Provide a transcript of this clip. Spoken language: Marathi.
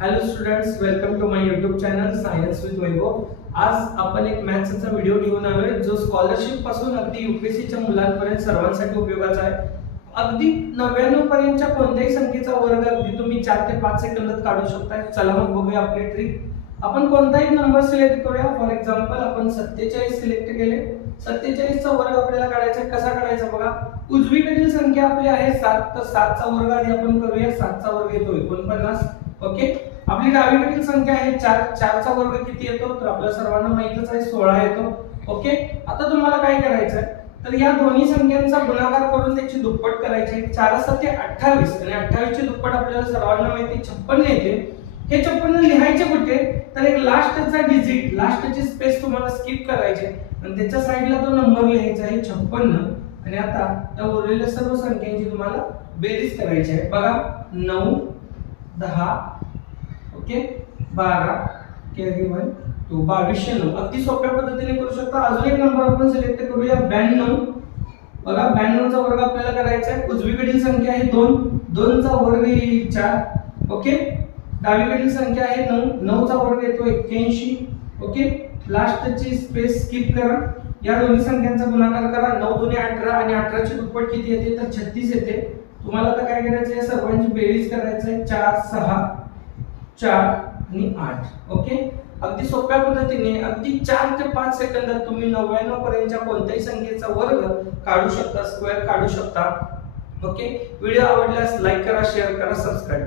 Hello students, welcome to my YouTube channel science with Vaibhav. आज आपण एक मॅथ्सचा व्हिडिओ घेऊन आलोय जो स्कॉलरशिप पासून अगदी यूपीएससीच्या मुलांपर्यंत सर्वांसाठी उपयोगाचा आहे। अगदी 99 पर्यंतच्या कोणत्याही संख्येचा वर्ग अगदी तुम्ही 4 ते 5 सेकंदात काढू शकता। चला मग बघूया आपली ट्रिक। आपण कोणताही नंबर सिलेक्ट करूया। फॉर एक्झाम्पल आपण 47 सिलेक्ट केले। 47 चा वर्ग आपल्याला काढायचा आहे। कसा काढायचा बघा, उजवीकडील संख्या आपली आहे 7, तर 7 चा वर्ग आधी आपण करूया। 7 चा वर्ग येतो 49। ओके, आपली डावीकडील संख्या आहे 4, 4 चा वर्ग किती येतो तर आपल्या सर्वांना माहितच आहे 16 येतो। ओके, आता तुम्हाला काय करायचं आहे तर या दोन्ही संख्यांचा गुणाकार करून त्याची दुप्पट करायची आहे। 4 7 28 आणि 28 ची दुप्पट आपल्याला सर्वांना माहिती 56 येते। हे 56 लिहायचे कुठे तर एक लास्टचा डिजिट, लास्टची स्पेस तुम्हाला स्किप करायची आणि त्याच्या साइडला तो नंबर लिहायचा आहे 56। आणि आता त्या उरलेल्या सर्व संख्यांची तुम्हाला बेरीज करायची आहे। बघा 9 10 ओके 12 कॅरी 1 तो 2209 अगदी सोप्या पद्धतीने करू शकता। अजून एक नंबर आपण सिलेक्ट करूया 92। बघा 92 चा वर्ग आपल्याला करायचा आहे। उजवीकडील संख्या आहे 2, 2 चा वर्ग येईल 4। ओके, डावीकडील संख्या आहे 9, 9 चा वर्ग येतो 81। ओके, लास्टची स्पेस स्किप करा। या दोन्ही संख्यांचा गुणाकार करा। 9 दुने 18 आणि 18 ची दुप्पट किती येते तर 36 येते। तुम्हाला आता काय करायचं आहे, सर्वांची बेरीज करायची आहे 4 6 4 आणि 8। ओके, अगदी सोप्या पद्धतीने अगदी 4 ते 5 सेकंदात तुम्ही 99 पर्यंतच्या कोणत्याही संख्येचा वर्ग काढू शकता, स्क्वेअर काढू शकता। ओके, व्हिडिओ आवडल्यास लाईक करा, शेअर करा, सबस्क्राइब